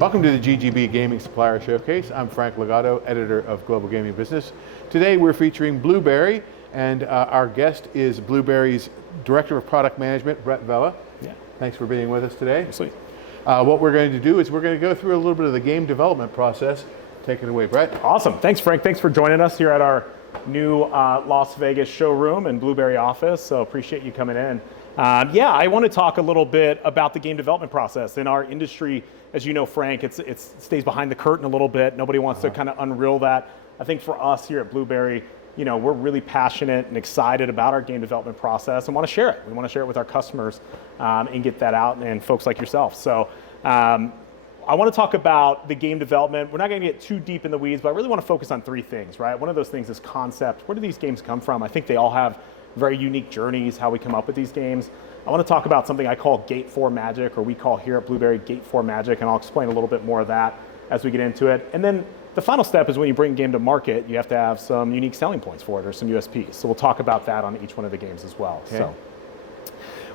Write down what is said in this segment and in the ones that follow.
Welcome to the GGB Gaming Supplier Showcase. I'm Frank Legato, editor of Global Gaming Business. Today we're featuring Bluberi, and our guest is Bluberi's Director of Product Management, Brett Vela. Yeah. Thanks for being with us today. Absolutely. What we're going to do is we're going to go through a little bit of the game development process. Take it away, Brett. Awesome. Thanks, Frank. Thanks for joining us here at our new Las Vegas showroom and Bluberi office. So appreciate you coming in. I want to talk a little bit about the game development process. In our industry, as you know, Frank, it stays behind the curtain a little bit. Nobody wants to kind of unreel that. I think for us here at Bluberi, you know, we're really passionate and excited about our game development process and want to share it. We want to share it with our customers and get that out, and folks like yourself. So I want to talk about the game development. We're not going to get too deep in the weeds, but I really want to focus on three things, right? One of those things is concept. Where do these games come from? I think they all have very unique journeys, how we come up with these games. I want to talk about something I call Gate 4 magic, or we call here at Bluberi Gate 4 magic, and I'll explain a little bit more of that as we get into it. And then the final step is when you bring a game to market, you have to have some unique selling points for it, or some USPs. So we'll talk about that on each one of the games as well. Okay. So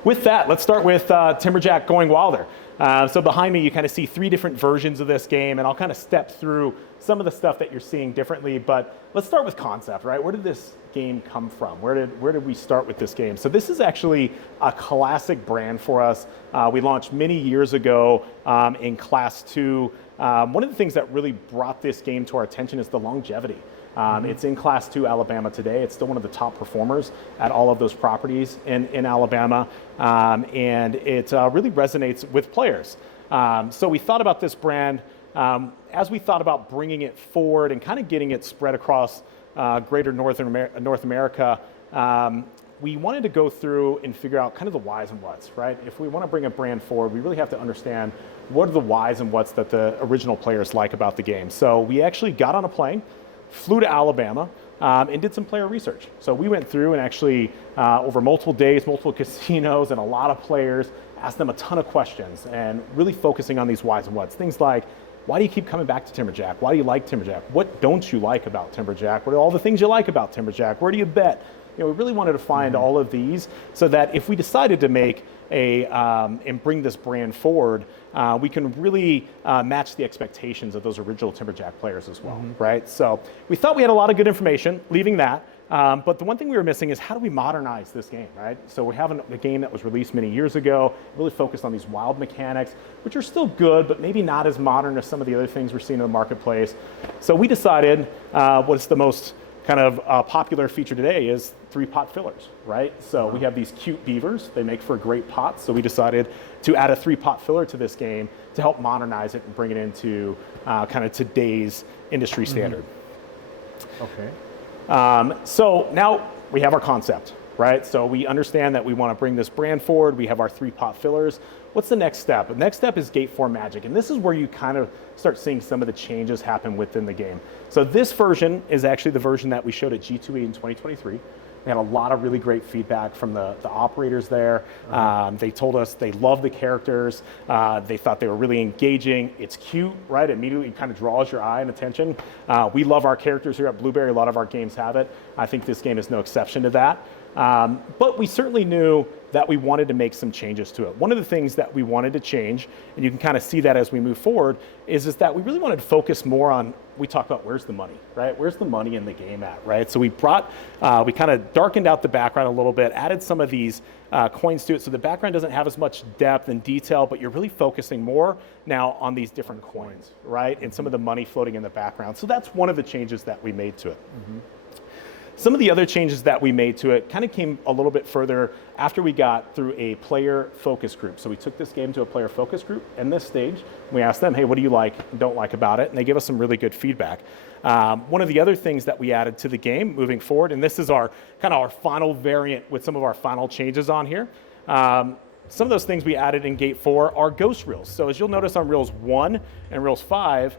with that, let's start with Timberjack Going Wilder. So behind me, you kind of see three different versions of this game, and I'll kind of step through some of the stuff that you're seeing differently, but let's start with concept, right? Where did this game come from? Where did we start with this game? So this is actually a classic brand for us. We launched many years ago in Class 2. One of the things that really brought this game to our attention is the longevity. It's in Class 2 Alabama today. It's still one of the top performers at all of those properties in Alabama, and it really resonates with players. So we thought about this brand as we thought about bringing it forward and kind of getting it spread across greater North America. We wanted to go through and figure out kind of the whys and whats, right? If we want to bring a brand forward, we really have to understand what are the whys and whats that the original players like about the game. So we actually got on a plane, flew to Alabama, and did some player research. So we went through and actually, over multiple days, multiple casinos, and a lot of players, asked them a ton of questions and really focusing on these whys and whats. Things like, why do you keep coming back to Timberjack? Why do you like Timberjack? What don't you like about Timberjack? What are all the things you like about Timberjack? Where do you bet? You know, we really wanted to find all of these so that if we decided to make and bring this brand forward, we can really match the expectations of those original Timberjack players as well, right? So we thought we had a lot of good information, leaving that. But the one thing we were missing is how do we modernize this game, right? So we have a game that was released many years ago, really focused on these wild mechanics, which are still good, but maybe not as modern as some of the other things we're seeing in the marketplace. So we decided what's the most kind of popular feature today is 3-pot fillers, right? So we have these cute beavers. They make for great pots. So we decided to add a 3-pot filler to this game to help modernize it and bring it into kind of today's industry standard. Okay. So now we have our concept, right? So we understand that we want to bring this brand forward. We have our 3-pot fillers. What's the next step? The next step is Gate 4 Magic, and this is where you kind of start seeing some of the changes happen within the game. So this version is actually the version that we showed at G2E in 2023. We had a lot of really great feedback from the operators there. They told us they love the characters. They thought they were really engaging. It's cute, right? It immediately kind of draws your eye and attention. We love our characters here at Bluberi. A lot of our games have it. I think this game is no exception to that. But we certainly knew that we wanted to make some changes to it. One of the things that we wanted to change, and you can kind of see that as we move forward, is that we really wanted to focus more on, we talked about where's the money, right? Where's the money in the game at, right? So we kind of darkened out the background a little bit, added some of these coins to it, so the background doesn't have as much depth and detail, but you're really focusing more now on these different coins, right? And some of the money floating in the background. So that's one of the changes that we made to it. Some of the other changes that we made to it kind of came a little bit further after we got through a player focus group. So we took this game to a player focus group, and this stage, we asked them, hey, what do you like and don't like about it? And they gave us some really good feedback. One of the other things that we added to the game moving forward, and this is our kind of our final variant with some of our final changes on here. Some of those things we added in Gate 4 are ghost reels. So as you'll notice on Reels 1 and Reels 5,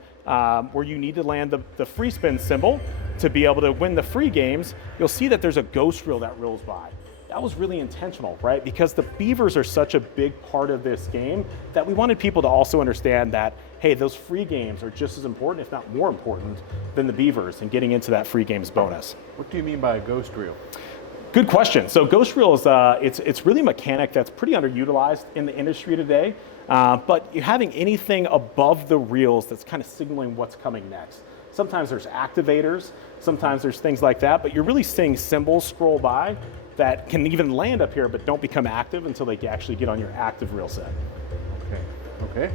where you need to land the free spin symbol to be able to win the free games, you'll see that there's a ghost reel that reels by. That was really intentional, right? Because the beavers are such a big part of this game that we wanted people to also understand that, hey, those free games are just as important, if not more important, than the beavers and getting into that free games bonus. What do you mean by a ghost reel? Good question. So ghost reel is it's really a mechanic that's pretty underutilized in the industry today. But you're having anything above the reels that's kind of signaling what's coming next. Sometimes there's activators, sometimes there's things like that, but you're really seeing symbols scroll by that can even land up here but don't become active until they actually get on your active reel set. Okay.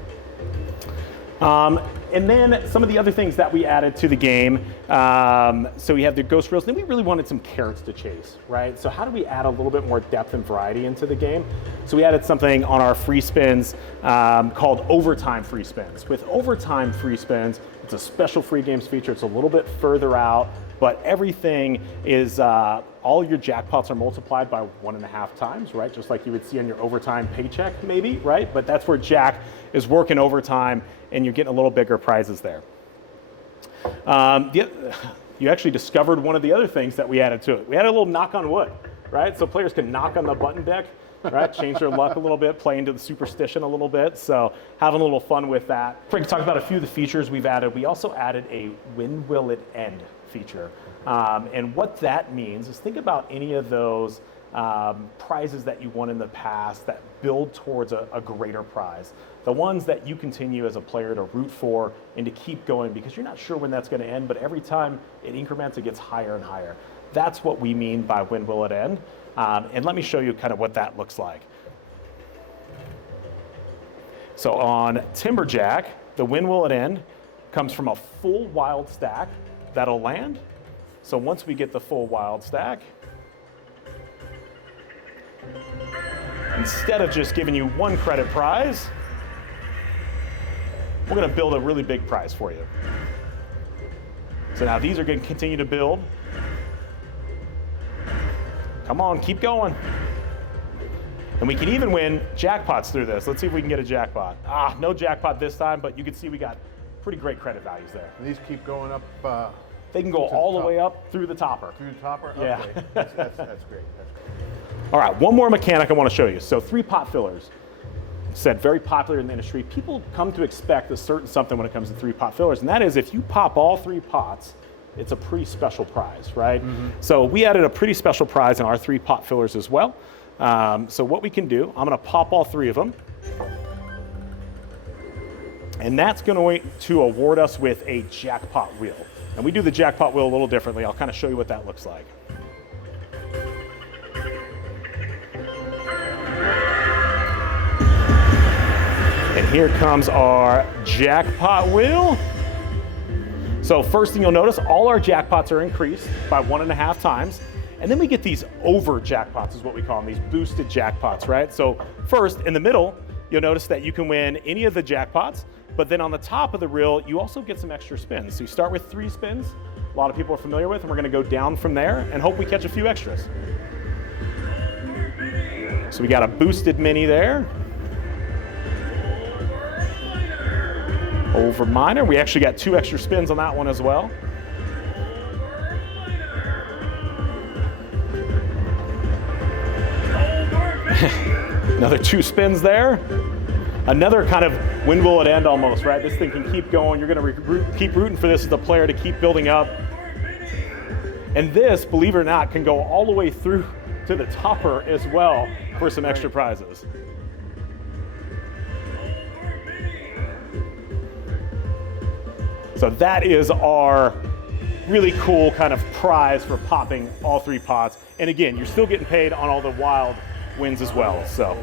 And then some of the other things that we added to the game, so we have the ghost reels, then we really wanted some carrots to chase, right? So how do we add a little bit more depth and variety into the game? So we added something on our free spins called overtime free spins. With overtime free spins, it's a special free games feature. It's a little bit further out, but everything is, all your jackpots are multiplied by 1.5 times, right? Just like you would see on your overtime paycheck maybe, right? But that's where Jack is working overtime and you're getting a little bigger prizes there. You actually discovered one of the other things that we added to it. We had a little knock on wood, right? So players can knock on the button deck, right? Change their luck a little bit, play into the superstition a little bit. So having a little fun with that. Frank talked about a few of the features we've added. We also added a when will it end feature. And what that means is think about any of those prizes that you won in the past that build towards a greater prize. The ones that you continue as a player to root for and to keep going because you're not sure when that's going to end, but every time it increments, it gets higher and higher. That's what we mean by when will it end. And let me show you kind of what that looks like. So on Timberjack, the when will it end comes from a full wild stack that'll land. So once we get the full wild stack, instead of just giving you one credit prize, we're going to build a really big prize for you. So now these are going to continue to build. Come on, keep going. And we can even win jackpots through this. Let's see if we can get a jackpot. No jackpot this time, but you can see we got pretty great credit values there. And these keep going up. They can go all the way up through the topper. Through the topper? Yeah. Okay. That's great. That's great. All right, one more mechanic I want to show you. So 3 pot fillers. Said very popular in the industry. People come to expect a certain something when it comes to 3 pot fillers, and that is if you pop all 3 pots, it's a pretty special prize, right? Mm-hmm. So we added a pretty special prize in our 3 pot fillers as well. So what we can do, I'm going to pop all 3 of them. And that's going to award us with a jackpot wheel. And we do the jackpot wheel a little differently. I'll kind of show you what that looks like. And here comes our jackpot wheel. So first thing you'll notice, all our jackpots are increased by 1.5 times. And then we get these over jackpots is what we call them, these boosted jackpots, right? So first, in the middle, you'll notice that you can win any of the jackpots, but then on the top of the reel, you also get some extra spins. So you start with 3 spins, a lot of people are familiar with, and we're gonna go down from there and hope we catch a few extras. So we got a boosted mini there. Over minor, we actually got 2 extra spins on that one as well. Another 2 spins there. Another kind of when will it end almost, right? This thing can keep going. You're gonna keep rooting for this as a player to keep building up. And this, believe it or not, can go all the way through to the topper as well for some extra prizes. So that is our really cool kind of prize for popping all 3 pots. And again, you're still getting paid on all the wild wins as well, so.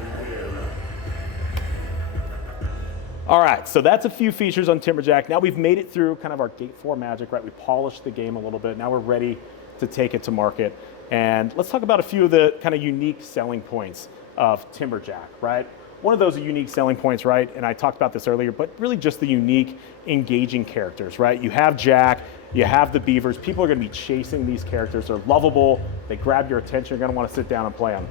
All right, so that's a few features on Timberjack. Now we've made it through kind of our Gate 4 magic, right? We polished the game a little bit. Now we're ready to take it to market. And let's talk about a few of the kind of unique selling points of Timberjack, right? One of those unique selling points, right? And I talked about this earlier, but really just the unique, engaging characters, right? You have Jack, you have the Beavers. People are gonna be chasing these characters. They're lovable, they grab your attention, you're gonna wanna sit down and play them.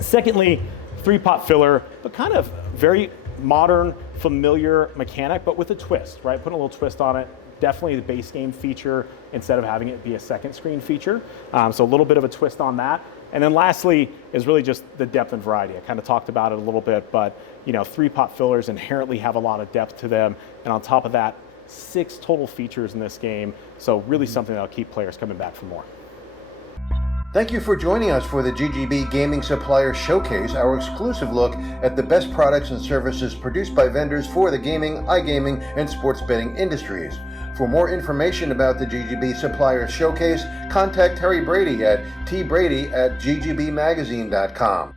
Secondly, 3-pot filler, but kind of very modern, familiar mechanic, but with a twist, right? Put a little twist on it. Definitely the base game feature instead of having it be a second screen feature. So a little bit of a twist on that. And then lastly is really just the depth and variety. I kind of talked about it a little bit, but 3-pot fillers inherently have a lot of depth to them. And on top of that, 6 total features in this game. So really something that'll keep players coming back for more. Thank you for joining us for the GGB Gaming Supplier Showcase, our exclusive look at the best products and services produced by vendors for the gaming, iGaming, and sports betting industries. For more information about the GGB Supplier Showcase, contact Terry Brady at tbrady@ggbmagazine.com.